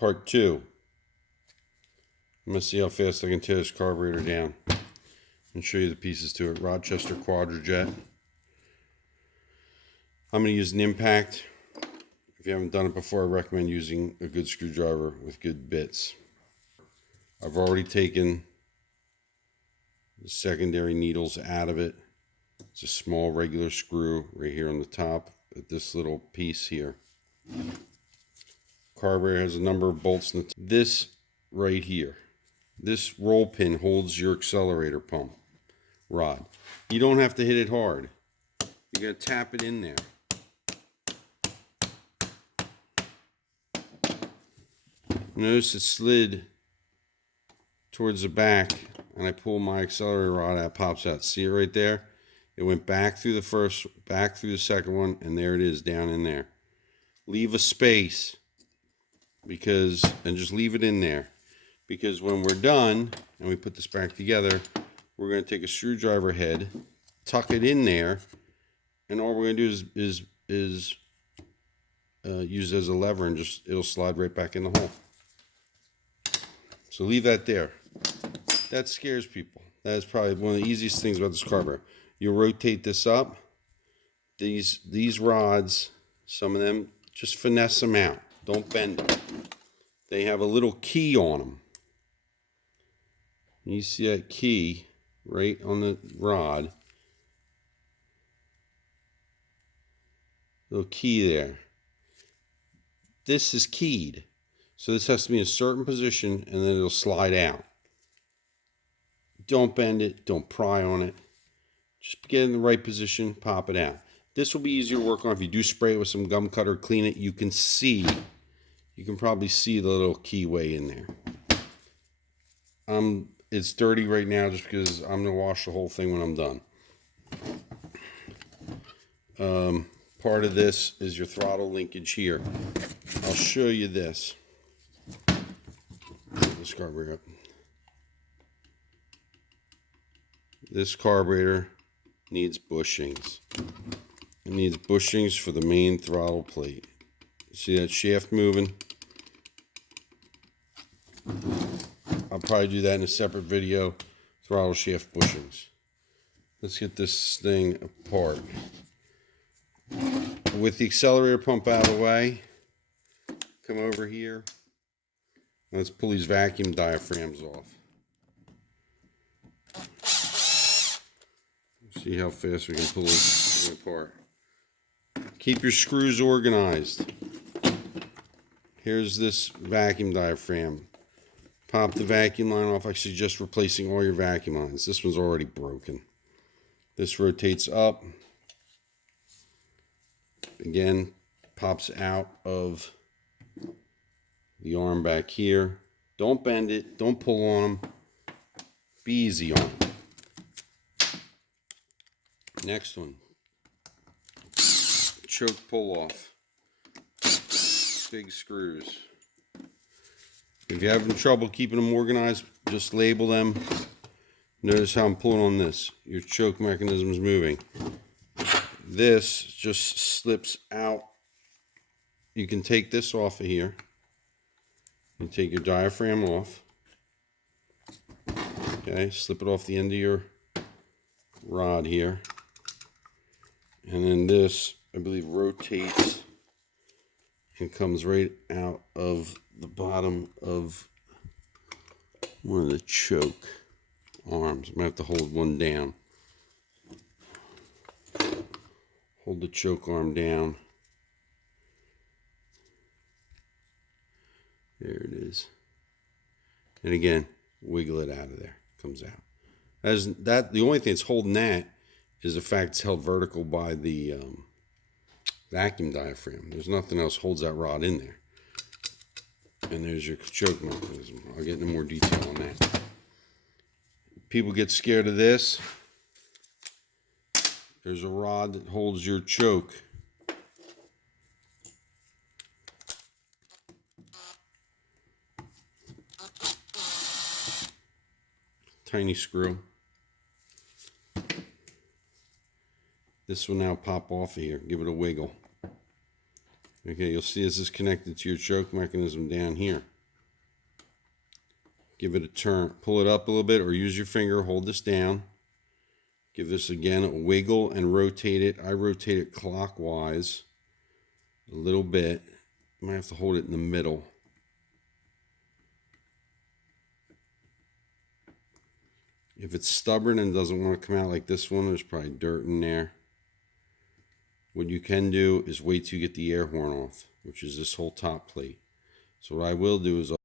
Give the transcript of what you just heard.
Part 2. I'm going to see how fast I can tear this carburetor down and show you the pieces to it. Rochester Quadrajet. I'm going to use an impact. If you haven't done it before, I recommend using a good screwdriver with good bits. I've already taken the secondary needles out of it. It's a small regular screw right here on the top at this little piece here. Carburetor has a number of bolts in it. This right here, this roll pin holds your accelerator pump rod. You don't have to hit it hard. You're going to tap it in there. Notice it slid towards the back, and I pull my accelerator rod out, it pops out. See it right there? It went back through the first, back through the second one, and there it is down in there. Leave a space and just leave it in there, because when we're done and we put this back together, we're going to take a screwdriver head, tuck it in there, and all we're going to do is use it as a lever, and just it'll slide right back in the hole. So leave that there. That scares people. That is probably one of the easiest things about this carburetor. You'll rotate this up. These rods, some of them, just finesse them out. Don't bend them. They have a little key on them. You see that key right on the rod. Little key there. This is keyed. So this has to be in a certain position, and then it'll slide out. Don't bend it. Don't pry on it. Just get in the right position, pop it out. This will be easier to work on. If you do spray it with some gum cutter, clean it, you can probably see the little keyway in there. It's dirty right now just because I'm going to wash the whole thing when I'm done. Part of this is your throttle linkage here. I'll show you this. This carburetor up. This carburetor needs bushings. It needs bushings for the main throttle plate. See that shaft moving? I'll probably do that in a separate video. Throttle shaft bushings. Let's get this thing apart. With the accelerator pump out of the way, come over here. Let's pull these vacuum diaphragms off. See how fast we can pull this thing apart. Keep your screws organized. Here's this vacuum diaphragm. Pop the vacuum line off. Actually, just replacing all your vacuum lines. This one's already broken. This rotates up. Again, pops out of the arm back here. Don't bend it. Don't pull on them. Be easy on them. Next one. Choke pull off. Big screws. If you're having trouble keeping them organized, just label them. Notice how I'm pulling on this. Your choke mechanism is moving. This just slips out. You can take this off of here. You take your diaphragm off. Okay, slip it off the end of your rod here. And then this, I believe, rotates and comes right out of the bottom of one of the choke arms. I'm going to have to hold one down. Hold the choke arm down. There it is. And again, wiggle it out of there. Comes out. The only thing that's holding that is the fact it's held vertical by the vacuum diaphragm. There's nothing else holds that rod in there. And there's your choke mechanism. I'll get into more detail on that. People get scared of this. There's a rod that holds your choke. Tiny screw. This will now pop off of here. Give it a wiggle. Okay, you'll see this is connected to your choke mechanism down here. Give it a turn, pull it up a little bit, or use your finger, hold this down. Give this again a wiggle and rotate it. I rotate it clockwise a little bit. I might have to hold it in the middle. If it's stubborn and doesn't want to come out like this one, there's probably dirt in there. What you can do is wait till you get the air horn off, which is this whole top plate. So what I will do is